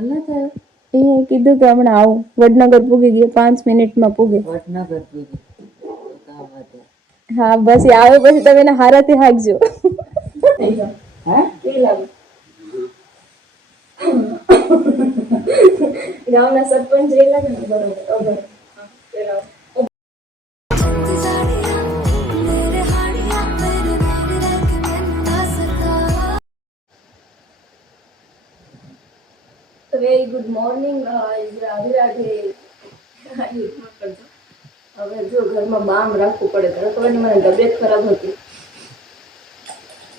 એ કીધું તો હમણાં આવું વડનગર પૂગી ગયા 5 મિનિટમાં પૂગે વડનગર પૂગી હા બસ આવે પછી તમે એને હારાથી હાકજો હા કેવી લાગે ગામના સરપંચ જે લાગે ને બરોબર very good morning Radhe Radhe હવે જો ઘરમાં બામ રાખવું પડે ખબર નહીં મને તબિયત ખરાબ હતી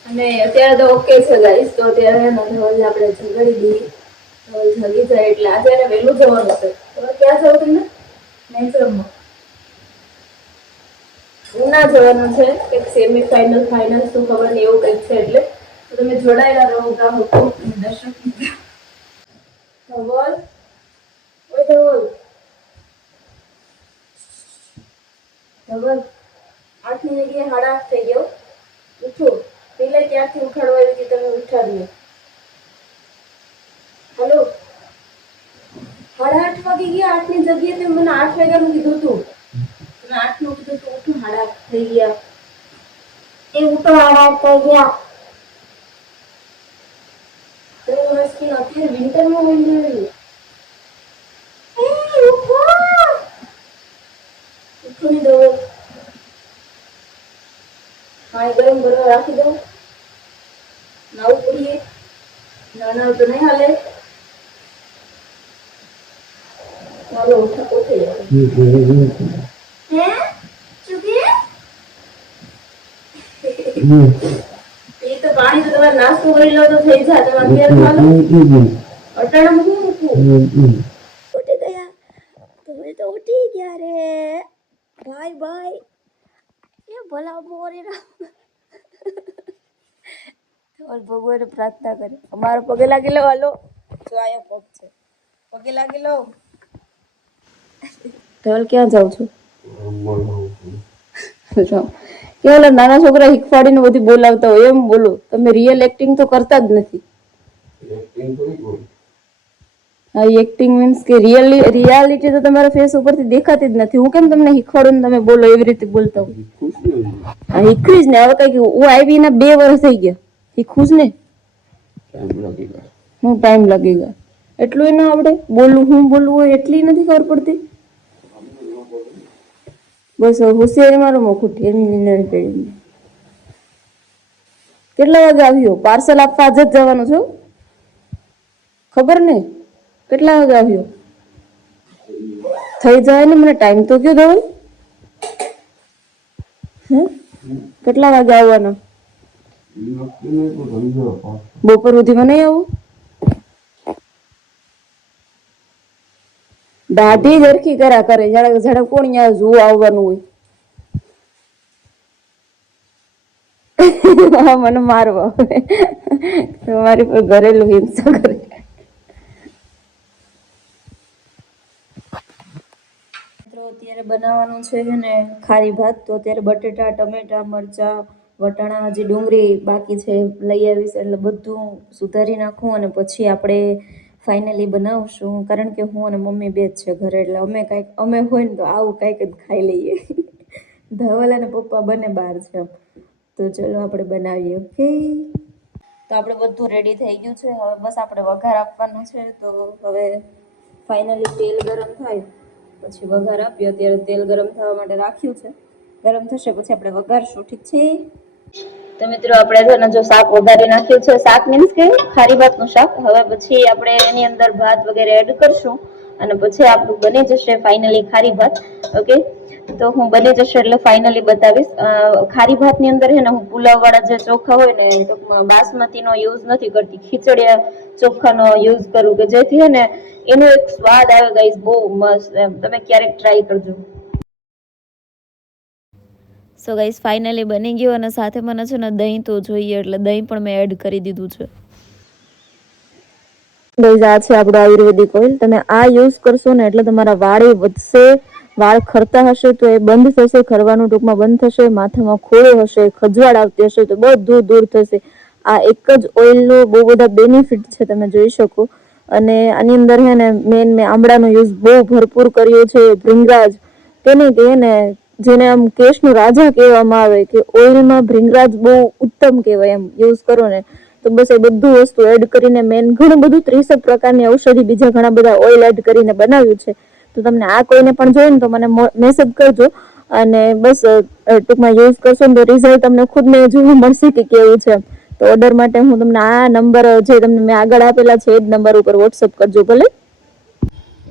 અને અત્યારે તો ઓકે છે ગાઈસ તો અત્યારે આપણે ઝઘડી દઈએ જલ્દી જાય એટલે આજે એને વહેલું જવાનું છે તમે ક્યાં જાવ તમને નેચરમાં ઉના જવાનું છે એક સેમી ફાઇનલ ફાઇનલ શું ખબર નહીં એવું કંઈક છે એટલે તો તમે જોડાયેલા રહો ગ્રાહકો દર્શક ધવલ ઓય ધવલ 8ની જગ્યાએ 8:30 થઈ ગયો ઉઠો પેલા ક્યાંથી ઉઠાડવા આવી હતી તમે ઉઠાડ્યો હેલો 8:30 વાગી ગયા 8ની જગ્યાએ તમે મને 8 વાગ્યાનું કીધું હતું તમે 8 નું કીધું તો ઉઠો 8:30 થઈ ગયા એ ઉઠો 8:30 થઈ ગયા તો મસ્તી અત્યારે વિન્ટરમાં હોય ને ઉઠો ની દો પાણી ગરમ કરવા રાખી દો નાવું પડીએ ના તો નહીં હાલે ચાલો ઉઠા પોતે હે ચુકી એ તો પાણી તો તમારે નાસ્તો કરી લો તો થઈ જાય તમે અત્યારે ખાલો અટાણા મૂકું ઉઠી ગયા તમે તો ઉઠી ગયા રે બાય બાય એ ભલા મોરે ભગવાન પ્રાર્થના કરે અમારો પગે લાગી લો હાલો જો આયા પગ છે પગે લાગી લો ઢોલ ક્યાં જાવ છો કેવલ નાના છોકરા હિખવાડીને બધી બોલાવતા હોય એમ બોલો તમે રિયલ એક્ટિંગ તો કરતા જ નથી હા એક્ટિંગ મીન્સ કે રિયાલિટી તો તમારા ફેસ ઉપરથી દેખાતી જ નથી હું કેમ તમને હિખવાડું ને તમે બોલો એવી રીતે બોલતા હોય હા હિખવી જ ને હવે કઈ હું આવી ના 2 વર્ષ થઈ ગયા હિખું જ ને હું ટાઈમ લાગી ગયા એટલું ના આવડે હું બોલવું હોય એટલી નથી ખબર પડતી બસ હોશિયારી મારો મોખું એની પેઢી કેટલા વાગે આવ્યો પાર્સલ આપવા આજ જ જવાનું છું ખબર ને કેટલા વાગે આવ્યો થઈ જાય ને મને ટાઈમ તો કયો ધવલ કેટલા વાગે આવવાના બપોર સુધીમાં નહીં આવું દાઢી જરખી કરા કરે ઝડપ કોણ ત્યાં જોવા આવવાનું હોય મને મારવા તમારી પર ઘરેલું હિંસા કરે અત્યારે બનાવવાનું છે ને ખારી ભાત તો અત્યારે બટેટા ટમેટા મરચા વટાણા હજી ડુંગળી બાકી છે લઈ આવીશ એટલે બધું સુધારી નાખું અને પછી આપણે ફાઇનલી બનાવશું કારણ કે હું અને મમ્મી બે જ છે ઘરે એટલે અમે હોય ને તો આવું કંઈક જ ખાઈ લઈએ ધવલ અને પપ્પા બંને બહાર છે તો ચલો આપણે બનાવીએ ઓકે તો આપણે બધું રેડી થઈ ગયું છે હવે બસ આપણે વઘાર આપવાનો છે તો હવે ફાઇનલી તેલ ગરમ થાય પછી વઘાર આપીએ અત્યારે તેલ ગરમ થવા માટે રાખ્યું છે ગરમ થશે પછી આપણે વઘારશું ઠીક છે તો મિત્રો આપણે જો શાક વઘારી નાખ્યું છે શાક મીન્સ કે ખારી ભાતનું શાક હવે પછી આપણે એની અંદર ભાત વગેરે એડ કરશું અને પછી આપણું બની જશે ફાઇનલી ખારી ભાત ઓકે તો હું બની જશે એટલે ફાઇનલી બતાવીશ ખારી ભાતની અંદર છે ને હું પુલાવ વાળા જે ચોખા હોય ને બાસમતીનો યુઝ નથી કરતી ખીચડિયા ચોખાનો યુઝ કરું કે જેથી છે ને એનો એક સ્વાદ આવે ગાઈસ બહુ મસ્ત તમે ક્યારેક ટ્રાય કરજો સો ગાઈસ ફાઇનલી બની ગયું અને સાથે મને છે ને દહીં તો જોઈએ એટલે દહીં પણ મેં એડ કરી દીધું છે ગાઈસ આ છે આપણો આયુર્વેદિક ઓઇલ તમે આ યુઝ કરશો ને એટલે તમારા વાળ વધશે વાળ ખરતા હશે તો એ બંધ થશે ખરવાનું ટૂંકમાં બંધ થશે માથામાં ખોળો હશે ખજવાળ આવતી હશે તો બધું દૂર થશે આ એક જ ઓઇલનો બહુ બધા બેનિફિટ છે તમે જોઈ શકો અને આની અંદર હે ને મેન આમળાનો યુઝ બહુ ભરપૂર કર્યો છે. ભૃંગરાજ તેને કે ને જેને આમ કેશનું રાજા કહેવામાં આવે કે ઓઇલમાં ભૃંગરાજ બહુ ઉત્તમ કહેવાય એમ યુઝ કરો ને તો બસ એ બધું વસ્તુ એડ કરીને મેન ઘણું બધું 30 પ્રકારની ઔષધિ બીજા ઘણા બધા ઓઇલ એડ કરીને બનાવ્યું છે. તો તમને આ કોઈને પણ જોઈએ ને તો મને મેસેજ કરજો અને બસ ટૂંકમાં યુઝ કરશો ને તો રિઝલ્ટ તમને ખુદ ને જોવા મળશે કે કેવું છે. તો ઓર્ડર માટે હું તમને આ નંબર જે તમને મેં આગળ આપેલા છે એ જ નંબર ઉપર વોટ્સઅપ કરજો ભલે.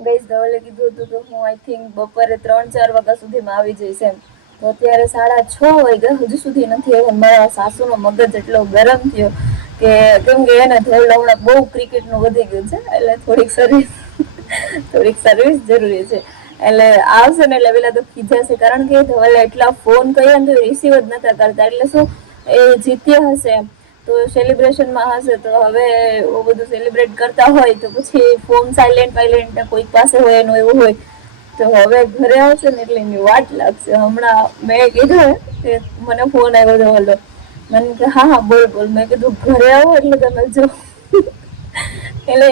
ગઈસ ધવલે કીધું હતું કે હું આઈ થિંક બપોરે 3-4 વાગ્યા સુધીમાં આવી જઈશ એમ. તો અત્યારે 6:30 વાગ્યા હજુ સુધી નથી આવ્યો. મારા સાસુનો મગજ એટલો ગરમ થયો કે કેમ કે એને ધવલ હમણાં બહુ ક્રિકેટનું વધી ગયું છે એટલે થોડીક સર્વિસ જરૂરી છે. એટલે આવશે ને એટલે પેલા તો ખીજાશે કારણ કે ધવલે એટલા ફોન કર્યા ને તો રિસીવ જ નતા કરતા. એટલે શું એ જીત્યા હશે એમ તો સેલિબ્રેશનમાં હશે તો હવે બધું સેલિબ્રેટ કરતા હોય તો પછી ફોન સાયલેન્ટ કોઈક પાસે હોય એનું એવું હોય તો હવે ઘરે આવશે ને એટલે એની વાટ લાગશે. હમણાં મેં કીધું કે મને ફોન આવ્યો ધવલનો. મને કે હા બોલ મેં કીધું ઘરે આવો એટલે તમે જો એટલે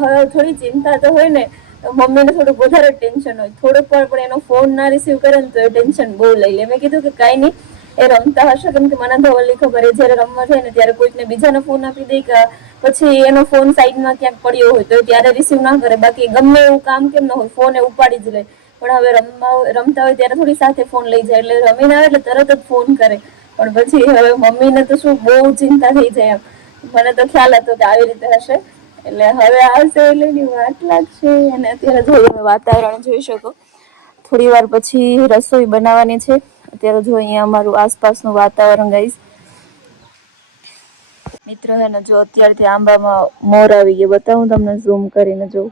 હવે થોડી ચિંતા તો હોય ને મમ્મીને થોડુંક વધારે ટેન્શન હોય. થોડુંક પણ એનો ફોન ના રિસીવ કરે ને તો એ ટેન્શન બહુ લઈ લે. મેં કીધું કે કાંઈ નહીં એ રમતા હશે કેમ કે મને ધવલની ખબર જયારે રમવા જાય ને ત્યારે કોઈકને બીજાને ફોન આપી દે કે પછી એનો ફોન સાઈડમાં ક્યાંક પડ્યો હોય તો ત્યારે રિસીવ ના કરે. બાકી ગમે એવું કામ કેમ ન હોય ફોન એ ઉપાડી જ લે. પણ હવે રમતા હોય ત્યારે થોડી સાથે ફોન લઈ જાય એટલે રમીને આવે એટલે તરત જ ફોન કરે. પણ પછી હવે મમ્મીને તો શું બહુ ચિંતા થઈ જાય એમ. મને તો ખ્યાલ હતો કે આવી રીતે હશે એટલે હવે આવશે એટલે એની વાત લાગશે. અને અત્યારે જો વાતાવરણ જોઈ શકો થોડી વાર પછી રસોઈ બનાવવાની છે. અત્યારે જો અહીંયા અમારું આસપાસનું વાતાવરણ ગાઈસ મિત્રો હે ને જો અત્યારથી આંબામાં મોર આવી ગયા બતાવું તમને ઝૂમ કરીને જો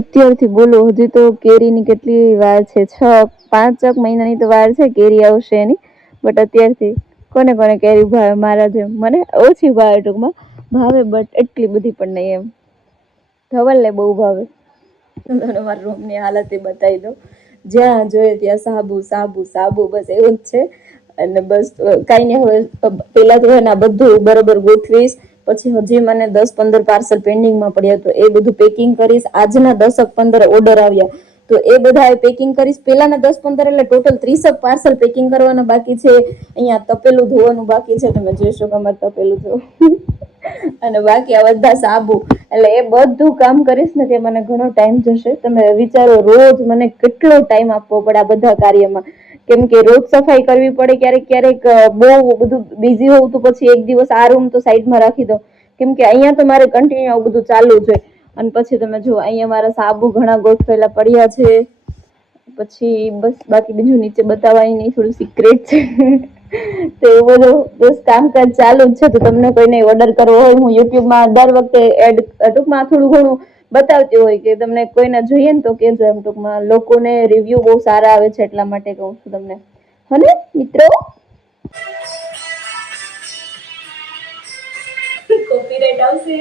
અત્યારથી બોલો હજી તો કેરીની કેટલી વાર છે 5 મહિનાની તો વાર છે કેરી આવશે એની બટ અત્યારથી કોને કેરી ભાવે મારા જેમ મને ઓછી ભાવે ટૂંકમાં ભાવે બટ એટલી બધી પણ નહીં એમ. ધવલને બહુ ભાવે. મારા રૂમની હાલત એ બતાવી દો. જ્યાં જોઈએ ત્યાં સાબુ બસ એવું જ છે. અને બસ કઈ નઈ હવે પેલા તો એને બધું બરોબર ગોઠવીશ પછી હજી મને 10-15 પાર્સલ પેન્ડિંગમાં પડ્યા તો એ બધું પેકિંગ કરીશ. આજના 10-15 ઓર્ડર આવ્યા તો એ બધા પેકિંગ કરીશ. પેલાના 10-15 એટલે ટોટલ 30 પાર્સલ પેકિંગ કરવાના બાકી છે. અહીંયા તપેલું ધોવાનું બાકી છે. તમે જોઈ શકો અમારે તપેલું ધોવું અને બાકી આ બધા સાબુ એટલે એ બધું કામ કરીશ ને તે મને ઘણો ટાઈમ જશે. તમે વિચારો રોજ મને કેટલો ટાઈમ આપવો પડે આ બધા કાર્યમાં કેમ કે રોજ સફાઈ કરવી પડે. ક્યારેક બહુ બધું બીઝી હોઉં તો પછી એક દિવસ આ રૂમ તો સાઈડમાં રાખી દો કેમ કે અહિયાં તો મારે કન્ટિન્યુ આવું બધું ચાલુ જ હોય. અને પછી તમે જો અહીંયા મારા સાબુ ઘણા ગોઠવેલા પડ્યા છે. પછી બસ બાકી બીજું નીચે બતાવાય નહીં થોડું સિક્રેટ છે. તો એવું બધું બસ કામકાજ ચાલુ જ છે. તો તમને કોઈને ઓર્ડર કરવો હોય હું યુટ્યુબમાં દર વખતે એડ ટૂંકમાં થોડું ઘણું બતાવતી હોય કે તમને કોઈને જોઈએ ને તો કેજો એમ ટૂંકમાં લોકોને રિવ્યુ બહુ સારા આવે છે એટલા માટે કહું છું તમને હને મિત્રો. કોપીરાઈટ આવશે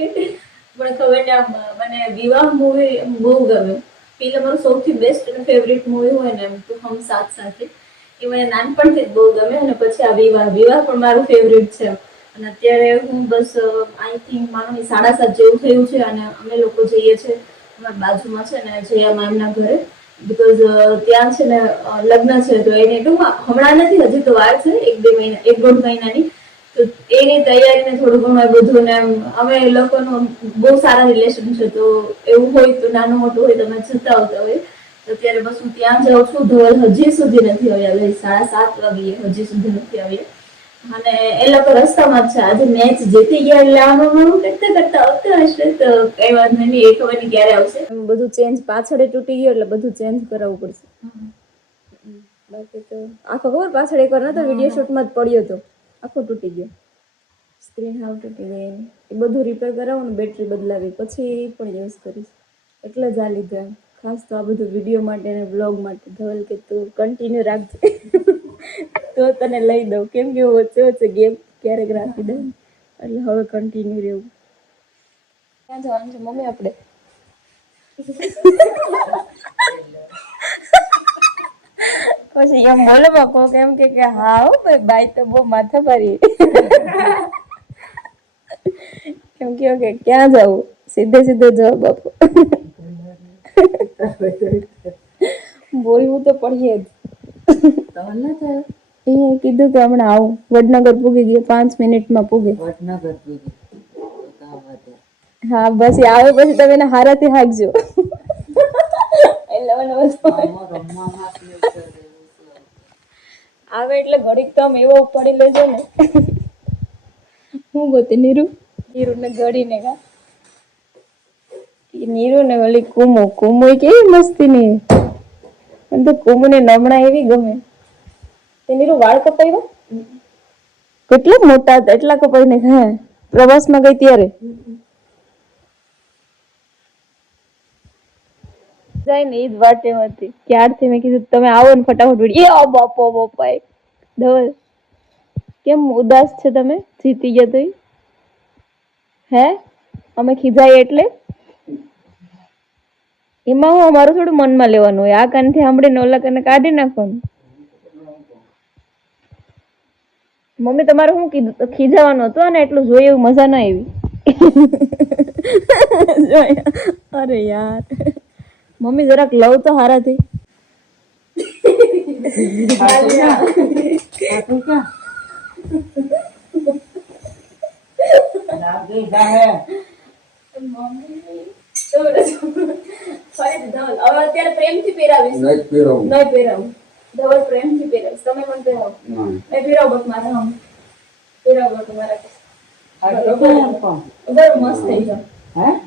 પણ ખબર ને મને વિવાહ મૂવી બહુ ગમે. પેલા મારું સૌથી બેસ્ટ અને ફેવરેટ મૂવી હોય ને તો હમ સાથ સાથ હૈ એ મને નાનપણથી જ બહુ ગમે. અને પછી આ વિવાહ પણ મારું ફેવરેટ છે. અને અત્યારે હું બસ આઈ થિંક માનો 7:30 જેવું થયું છે અને અમે લોકો જઈએ છીએ અમારી બાજુમાં છે ને જયામાં એમના ઘરે બીકોઝ ત્યાં છે ને લગ્ન છે તો એને ટૂંકમાં હમણાં નથી હજી તો વાર છે 1-2 મહિનાની તો એની તૈયારીને થોડું ઘણું બધું ને અમે લોકોનું બહુ સારા રિલેશન છે. તો એવું હોય તો નાનું મોટું હોય તમે જતા આવતા હોય અત્યારે બસ હું ત્યાં જાઉં છું. ધવલ હજી સુધી નથી આવ્યા. 7:30 વાગી હજી સુધી નથી આવ્યા. અને એ લોકો રસ્તામાં જ છે. આજે મેચ જીતી ગયા એટલે આમાં કરતા આવતા હશે તો કઈ વાત નહીં એ ખબર નહીં ક્યારે આવશે. બધું ચેન્જ પાછળ તૂટી ગયું એટલે બધું ચેન્જ કરાવવું પડશે. બાકી તો આખો ખબર પાછળ એકવાર નતો વિડીયો શૂટમાં જ પડ્યો હતો આખો તૂટી ગયો. સ્ક્રીન હાવ તૂટી ગઈ એ બધું રિપેર કરાવું ને બેટરી બદલાવી પછી પણ યુઝ કરીશ એટલે જ આ લીધું એમ. ખાસ તો આ બધું વિડીયો માટે અને બ્લોગ માટે. ધવલ કે તું કન્ટિન્યુ રાખજે તો તને લઈ દઉં કેમ કે વચ્ચે ગેપ ક્યારેક રાખી દઉં એટલે હવે કન્ટિન્યુ રહેવું. ક્યાં જવાનું છે મમ્મી આપણે? પછી એમ બોલો કોક એમ કે હા હો ભાઈ બાઈ તો બહુ માથાભારી એમ કે ક્યાં જવું સીધે સીધો જવાબ આપો. બોલવું તો પડીએ જ. એ કીધું કે હમણાં આવું. વડનગર પૂગી ગયો, 5 મિનિટમાં પૂગે. હા બસ એ આવે પછી તમે એને હારાથી હાંકજો. આવે એટલે ઘડીક તો આમ એવો ઉપાડી લેજો ને. હું ગોતે નીરુ ને ગડીને કા નીરુ ને ઓલી કુમુ કેવી મસ્તી ની. મને તો કુમુ ને નમણા એવી ગમે. તે નીરુ વાળ કપાવ્યા? કેટલા મોટા હતા એટલા કપાઈને હે પ્રવાસમાં ગઈ ત્યારે. જાય ને ઈ જ વાટે હતી ક્યારથી મેં કીધું તમે આવો ને ફટાફટ વિડિયો. એ બાપો બાપા ધવલ કેમ ઉદાસ છે તમે? જીતી ગયા તો હે અમે ખીજાય એટલે એમાં હું અમારું થોડું મનમાં લેવાનું હોય. આ કાનથી સાંભળીને ઓલા કાને કાઢી નાખવાનું. મમ્મી તમારે શું કીધું? ખીજાવાનું હતું અને એટલું જોઈએ એવું મજા ના આવી. અરે યાર મમ્મી જરાક લવ તો હારાથી. અત્યારે પ્રેમથી પહેરાવીશ. નહીં પહેરાવું. ધવલ પ્રેમથી પહેરાવીશ. તમે મને પહેરાવો. પહેરાવો બસ મારા હમ પહેરાવો તમારા મસ્ત થઈ જાવ.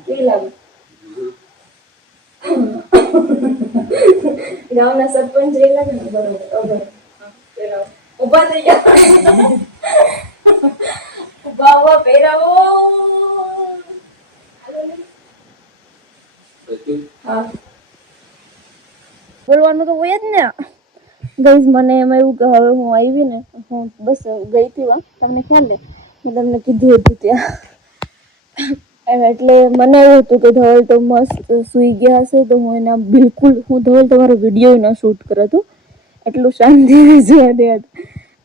કેવી લાગે? ગામના સરપંચ જે લાગે ને બરોબર. ઉભા થઈ ગયા. ઉભા પહેરાવો. હા બોલવાનું તો હોય જ ને. ગઈસ મને એમાં એવું કે હવે હું આવી ને હું બસ ગઈ હતી તમને ખ્યાલ ને હું તમને કીધું હતું ત્યાં એટલે મને એવું હતું કે ધવલ તો મસ્ત સુઈ ગયા હશે તો હું એના બિલકુલ હું ધવલ તમારો વિડીયો ન શૂટ કર્યો હતો એટલું શાંતિ જોવા દે.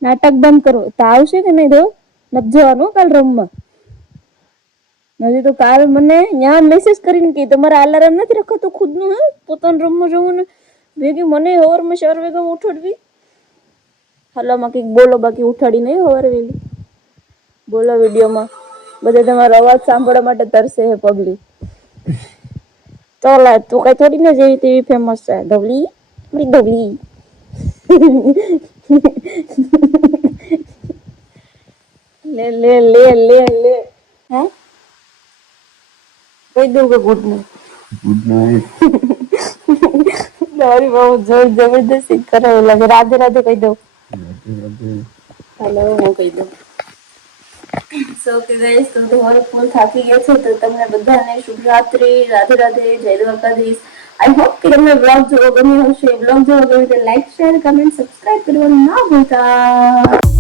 નાટક બંધ કરો તો આવશે કે નહીં ધવલ? નથી જવાનું કાલ રમવા. હજી તો કાલ મને ત્યાં મેસેજ કરીને કે તમારા અલાર્મ નથી રખાતું ખુદનું હે પોતાનું રમવા જવું ને ભેગી મને હવારમાં 4 વાગ્યામાં ઉઠાડવી. હાલામાં કંઈક બોલો બાકી ઉઠાડી નહીં હવારે વેલી. બોલો વિડીયોમાં બધા તમારો અવાજ સાંભળવા માટે તરસે હે પગલી. ચાલ તું કઈ થોડી ને જેવી તેવી ફેમસ છે ધવલી ધવલી. લે લે લે લે લે હે કહી દઉં કે ગુડ નાઈટ. તારી બહુ જોર જબરદસ્તી કરાવે લાગે. રાધે રાધે કહી દઉં. હાલો હું કહી દઉં. સો કે ગાઈસ તો તમારો ફૂલ થાકી ગયો છે તો તમને બધાને શુભ રાત્રિ. રાધે રાધે. જય દ્વારકાધીશ. આઈ હોપ કે તમને બ્લોગ જોવો ગમ્યો હશે. બ્લોગ જોવો ગમ્યો તો લાઈક શેર કમેન્ટ સબસ્ક્રાઇબ કરવાનું ના ભૂલતા.